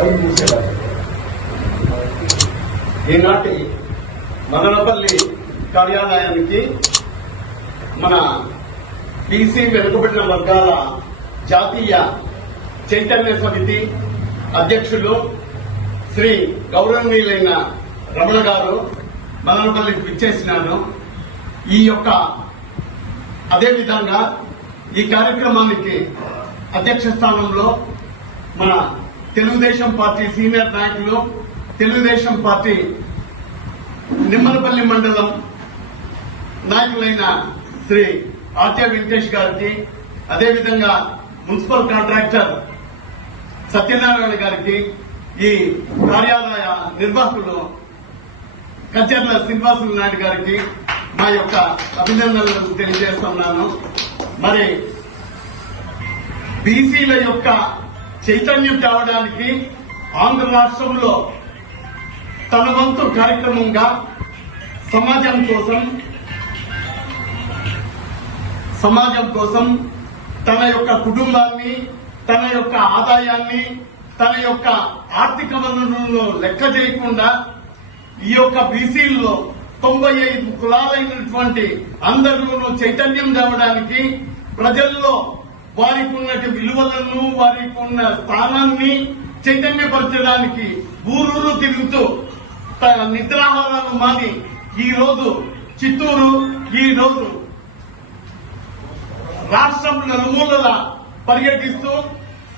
కళ్ళు మూసేవారు ఈనాటి మదనపల్లి కార్యాలయానికి మన బీసీ వెనుకబడిన వర్గాల జాతీయ చైతన్య సమితి అధ్యక్షులు శ్రీ గౌరవనీయులైన రమణ గారు మదనపల్లికి విచ్చేసినాను. ఈ యొక్క అదేవిధంగా ఈ కార్యక్రమానికి అధ్యక్ష స్థానంలో మన తెలుగుదేశం పార్టీ సీనియర్ నాయకులు తెలుగుదేశం పార్టీ నిమ్మలపల్లి మండలం నాయకులైన శ్రీ ఆర్కే వెంకటేష్ గారికి అదేవిధంగా మున్సిపల్ కాంట్రాక్టర్ సత్యనారాయణ గారికి ఈ కార్యాలయ నిర్వాహకులు కచ్చర్ల శ్రీనివాసులు నాయుడు గారికి మా యొక్క అభినందనలు తెలియజేస్తున్నాను. మరి బీసీల యొక్క చైతన్యం తేవడానికి ఆంధ్ర రాష్ట్రంలో తన వంతు కార్యక్రమంగా సమాజం కోసం సమాజం కోసం తన యొక్క కుటుంబాన్ని తన యొక్క ఆదాయాన్ని తన యొక్క ఆర్థిక వనరులను లెక్క చేయకుండా ఈ యొక్క బీసీల్లో తొంభై ఐదు కులాలైనటువంటి అందరిలోనూ చైతన్యం తేవడానికి ప్రజల్లో వారికి ఉన్న విలువలను వారికి ఉన్న స్థానాన్ని చైతన్యపరచడానికి ఊరూరు తిరుగుతూ తన నిద్రాహారాలు మాని ఈ రోజు చిత్తూరు ఈ రోజు రాష్ట్రం నలుమూలల పర్యటిస్తూ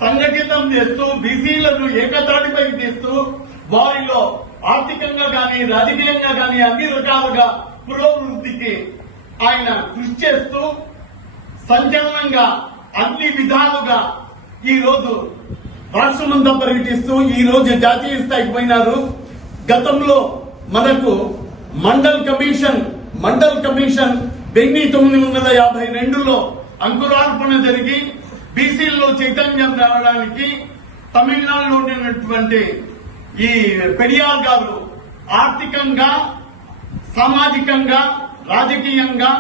సంఘటితం చేస్తూ బీసీలను ఏకతాటిపై తీస్తూ వారిలో ఆర్థికంగా గాని రాజకీయంగా గాని అన్ని రకాలుగా పురోభివృద్ధికి ఆయన కృషి చేస్తూ సంచలనంగా అన్ని విధాలుగా ఈ రోజు రాష్ట్రమంతా పర్యటిస్తూ ఈ రోజు జాతీయ స్థాయికి పోయినారు. గతంలో మనకు మండల్ కమిషన్ మండల్ కమిషన్ వెయ్యి తొమ్మిది వందల యాభై రెండులో అంకురార్పణ జరిగి బీసీల్లో చైతన్యం రావడానికి తమిళనాడులో ఉన్నటువంటి ఈ పెరియార్ గారు ఆర్థికంగా సామాజికంగా రాజకీయంగా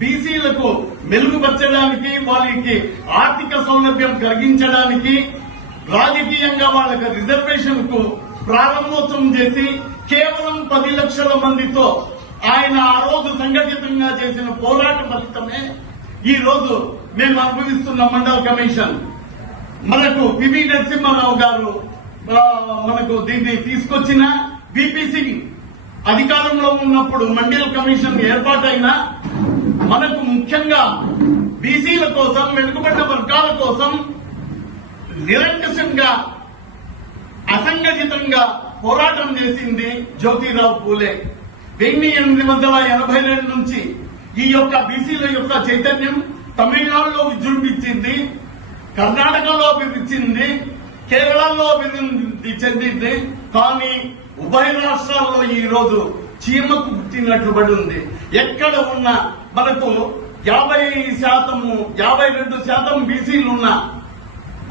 బీసీలకు మెరుగుపరచడానికి వాళ్ళకి ఆర్థిక సౌలభ్యం కలిగించడానికి రాజకీయంగా వాళ్ళకి రిజర్వేషన్కు ప్రారంభోత్సవం చేసి కేవలం పది లక్షల మందితో ఆయన ఆ రోజు సంఘటితంగా చేసిన పోరాట ఫలితమే ఈ రోజు మేము అనుభవిస్తున్న మండల కమిషన్. మనకు పివి నరసింహారావు గారు మనకు దీన్ని తీసుకొచ్చిన బీపీసీ అధికారంలో ఉన్నప్పుడు మండల కమిషన్ ఏర్పాటైన మనకు ముఖ్యంగా బీసీల కోసం వెనుకబడిన వర్గాల కోసం నిరంకుశంగా అసంఘటితంగా పోరాటం చేసింది జ్యోతిరావు పూలే. వెయ్యి ఎనిమిది వందల ఎనభై రెండు నుంచి ఈ యొక్క బీసీల యొక్క చైతన్యం తమిళనాడులో విజృంభించింది కర్ణాటకలో అభివృద్ధింది కేరళలో అభివృద్ధి చెందింది. కానీ ఉభయ రాష్ట్రాల్లో ఈ రోజు చీమకు పుట్టినట్లు పడి ఉంది. ఎక్కడ ఉన్న మనకు యాభై శాతము యాభై రెండు శాతం బీసీలు ఉన్న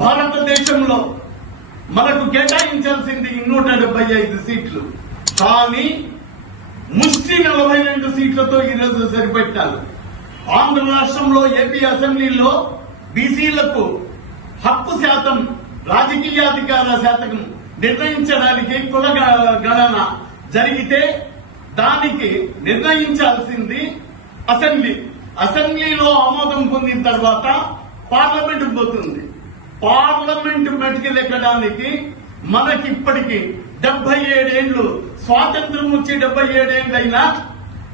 భారతదేశంలో మనకు కేటాయించాల్సింది నూట డెబ్బై ఐదు సీట్లు. కానీ ముష్టి నలభై రెండు సీట్లతో ఈరోజు సరిపెట్టారు. ఆంధ్ర రాష్ట్రంలో ఏపీ అసెంబ్లీలో బీసీలకు హక్కు శాతం రాజకీయాధికార శాతం నిర్ణయించడానికి కుల గణన జరిగితే దానికి నిర్ణయించాల్సింది అసెంబ్లీ. అసెంబ్లీలో ఆమోదం పొందిన తర్వాత పార్లమెంట్ పోతుంది. పార్లమెంట్ మెటికెళ్ళడానికి మనకి ఇప్పటికి డెబ్బై ఏడేళ్ళు స్వాతంత్రం వచ్చి డెబ్బై ఏడేళ్ళైనా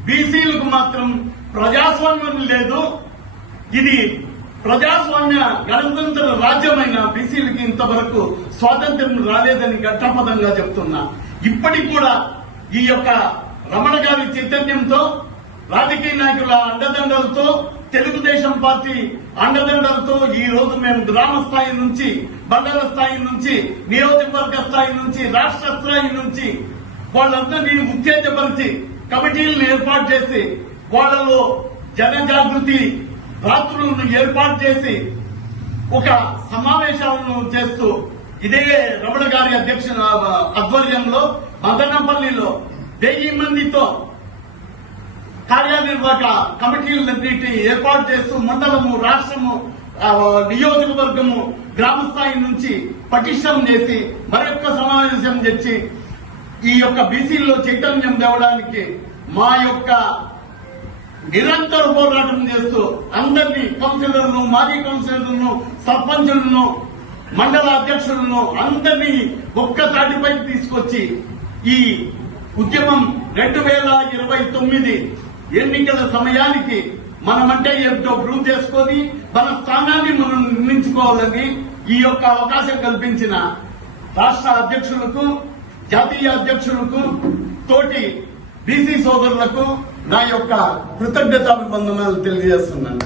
బీసీలకు మాత్రం ప్రజాస్వామ్యం లేదు. ఇది ప్రజాస్వామ్య గణతంత్ర రాజ్యమైన బీసీలకి ఇంతవరకు స్వాతంత్రం రాలేదని ఘట్టపదంగా చెప్తున్నా. ఇప్పటికి కూడా ఈ యొక్క రమణ గారి చైతన్యంతో రాజకీయ నాయకుల అండదండలతో తెలుగుదేశం పార్టీ అండదండలతో ఈ రోజు మేము గ్రామ స్థాయి నుంచి మండల స్థాయి నుంచి నియోజకవర్గ స్థాయి నుంచి రాష్ట్ర స్థాయి నుంచి వాళ్ళందరినీ ఉత్తేజపరిచి కమిటీలను ఏర్పాటు చేసి వాళ్ళలో జన జాగృతి రాత్రులను ఏర్పాటు చేసి ఒక సమావేశాలను చేస్తూ ఇదే రమణ గారి అధ్యక్ష ఆధ్వర్యంలో మదనపల్లిలో వెయ్యి మందితో కార్యనిర్వాహక కమిటీలన్నిటి ఏర్పాటు చేస్తూ మండలము రాష్ట్రము నియోజకవర్గము గ్రామ స్థాయి నుంచి పటిష్టం చేసి మరొక సమావేశం తెచ్చి ఈ యొక్క బీసీల్లో చైతన్యం తేవడానికి మా యొక్క నిరంతర పోరాటం చేస్తూ అందరినీ కౌన్సిలర్లను మాజీ కౌన్సిలర్లను సర్పంచులను మండల అధ్యక్షులను అందరినీ ఒక్క తాటిపై తీసుకొచ్చి ఈ ఉద్యమం రెండు వేల ఇరవై తొమ్మిది ఎన్నికల సమయానికి మనమంటే ఏమిటో ప్రూవ్ చేసుకొని మన స్థానాన్ని మనం నిర్ణయించుకోవాలని ఈ యొక్క అవకాశం కల్పించిన రాష్ట్ర అధ్యక్షులకు జాతీయ అధ్యక్షులకు తోటి బీసీ సోదరులకు నా యొక్క కృతజ్ఞతాభివందనాలు తెలియజేస్తున్నాను.